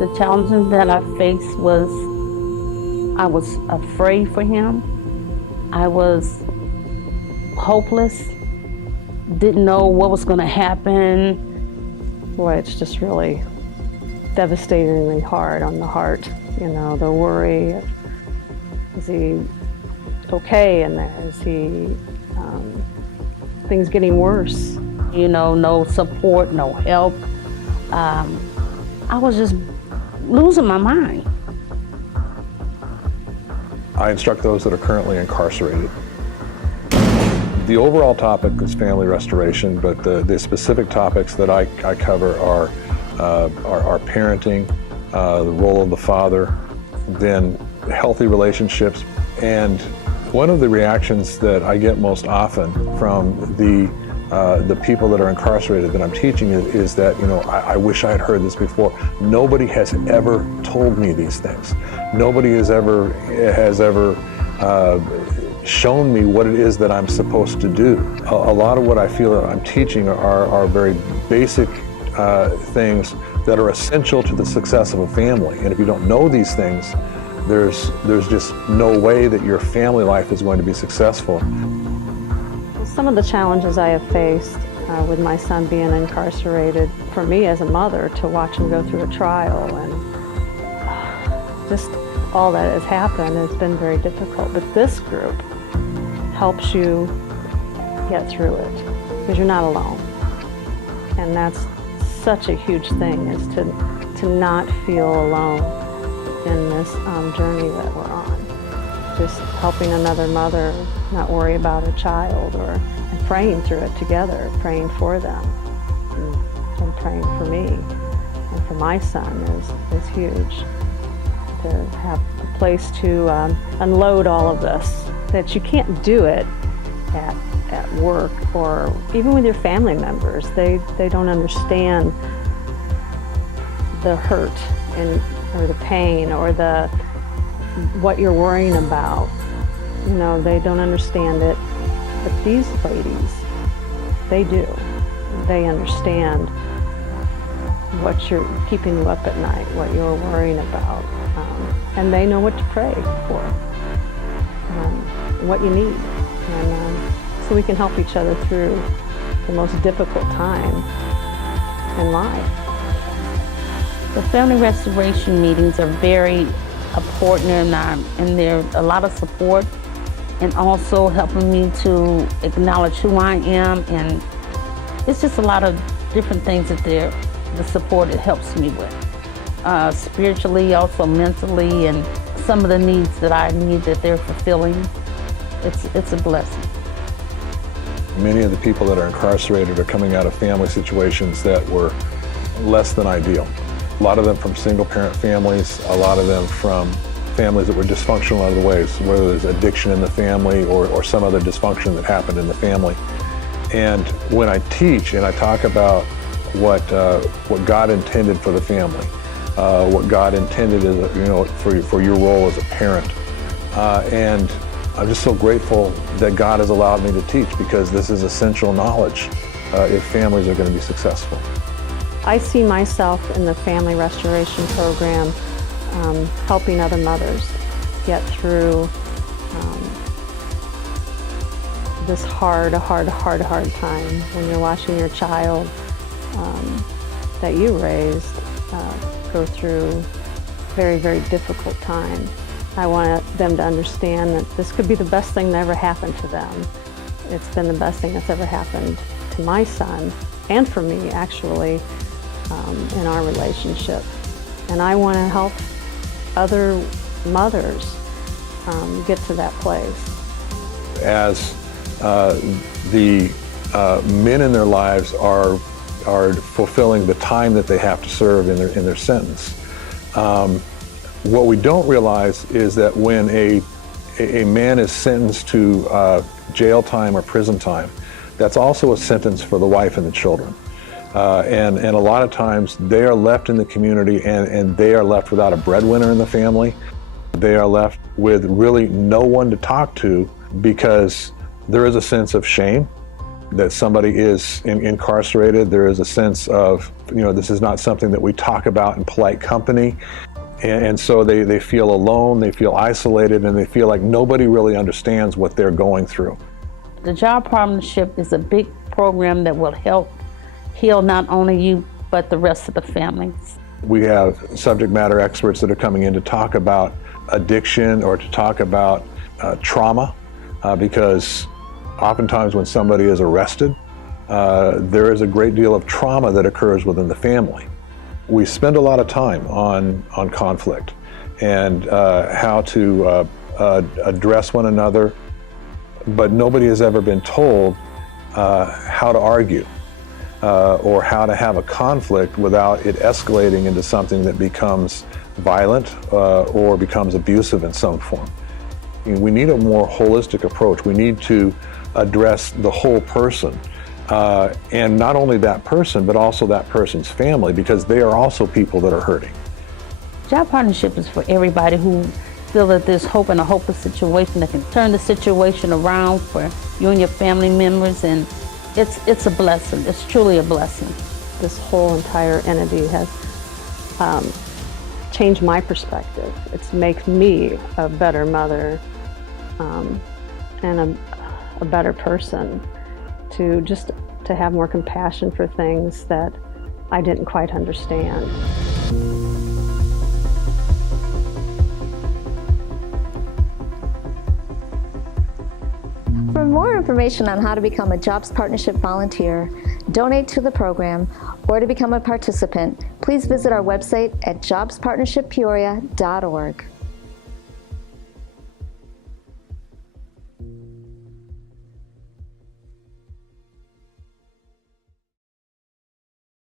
The challenges that I faced was I was afraid for him. I was hopeless, didn't know what was going to happen. Boy, it's just really devastatingly hard on the heart. You know, the worry of, is he okay in there? Is he, things getting worse? You know, no support, no help. I was just losing my mind. I instruct those that are currently incarcerated. The overall topic is family restoration, but the specific topics that I cover are parenting, the role of the father, then healthy relationships. And one of the reactions that I get most often from the people that are incarcerated that I'm teaching is that, you know, I wish I had heard this before. Nobody has ever told me these things. Nobody has ever shown me what it is that I'm supposed to do. A lot of what I feel that I'm teaching are very basic things that are essential to the success of a family. And if you don't know these things, there's just no way that your family life is going to be successful. Some of the challenges I have faced with my son being incarcerated, for me as a mother to watch him go through a trial and just all that has happened has been very difficult. But this group helps you get through it because you're not alone. And that's such a huge thing, is to not feel alone in this journey that we're on. Just helping another mother not worry about her child, and praying through it together, praying for them and praying for me and for my son is huge. To have a place to unload all of this, that you can't do it at work or even with your family members. They don't understand the hurt or the pain or what you're worrying about. You know, they don't understand it. But these ladies, they do. They understand what you're keeping you up at night, what you're worrying about. And they know what to pray for, what you need. And so we can help each other through the most difficult time in life. The family restoration meetings are very important, and they're a lot of support, and also helping me to acknowledge who I am. And it's just a lot of different things that the support it helps me with. Spiritually, also mentally, and some of the needs that I need that they're fulfilling. It's a blessing. Many of the people that are incarcerated are coming out of family situations that were less than ideal. A lot of them from single-parent families, a lot of them from families that were dysfunctional in other ways, whether there's addiction in the family or some other dysfunction that happened in the family. And when I teach and I talk about what God intended for the family, what God intended is, you know, for your role as a parent, and I'm just so grateful that God has allowed me to teach, because this is essential knowledge if families are going to be successful. I see myself in the family restoration program helping other mothers get through this hard time when you're watching your child that you raised go through very, very difficult time. I want them to understand that this could be the best thing that ever happened to them. It's been the best thing that's ever happened to my son, and for me, actually, in our relationship. And I want to help other mothers get to that place. As the men in their lives are fulfilling the time that they have to serve in their sentence, what we don't realize is that when a man is sentenced to jail time or prison time, that's also a sentence for the wife and the children. And a lot of times they are left in the community and they are left without a breadwinner in the family. They are left with really no one to talk to, because there is a sense of shame. that somebody is incarcerated, there is a sense of, this is not something that we talk about in polite company. And so they feel alone, they feel isolated, and they feel like nobody really understands what they're going through. The Job Partnership is a big program that will help heal not only you, but the rest of the families. We have subject matter experts that are coming in to talk about addiction or to talk about trauma, because oftentimes when somebody is arrested, there is a great deal of trauma that occurs within the family. We spend a lot of time on conflict and how to address one another, but nobody has ever been told how to argue or how to have a conflict without it escalating into something that becomes violent or becomes abusive in some form. We need a more holistic approach. We need to address the whole person, and not only that person, but also that person's family, because they are also people that are hurting. Job Partnership is for everybody who feel that there's hope in a hopeless situation, that can turn the situation around for you and your family members, and it's a blessing. It's truly a blessing. This whole entire entity has changed my perspective. It's makes me a better mother and a better person, to have more compassion for things that I didn't quite understand. For more information on how to become a Jobs Partnership volunteer, donate to the program, or to become a participant, please visit our website at jobspartnershippeoria.org.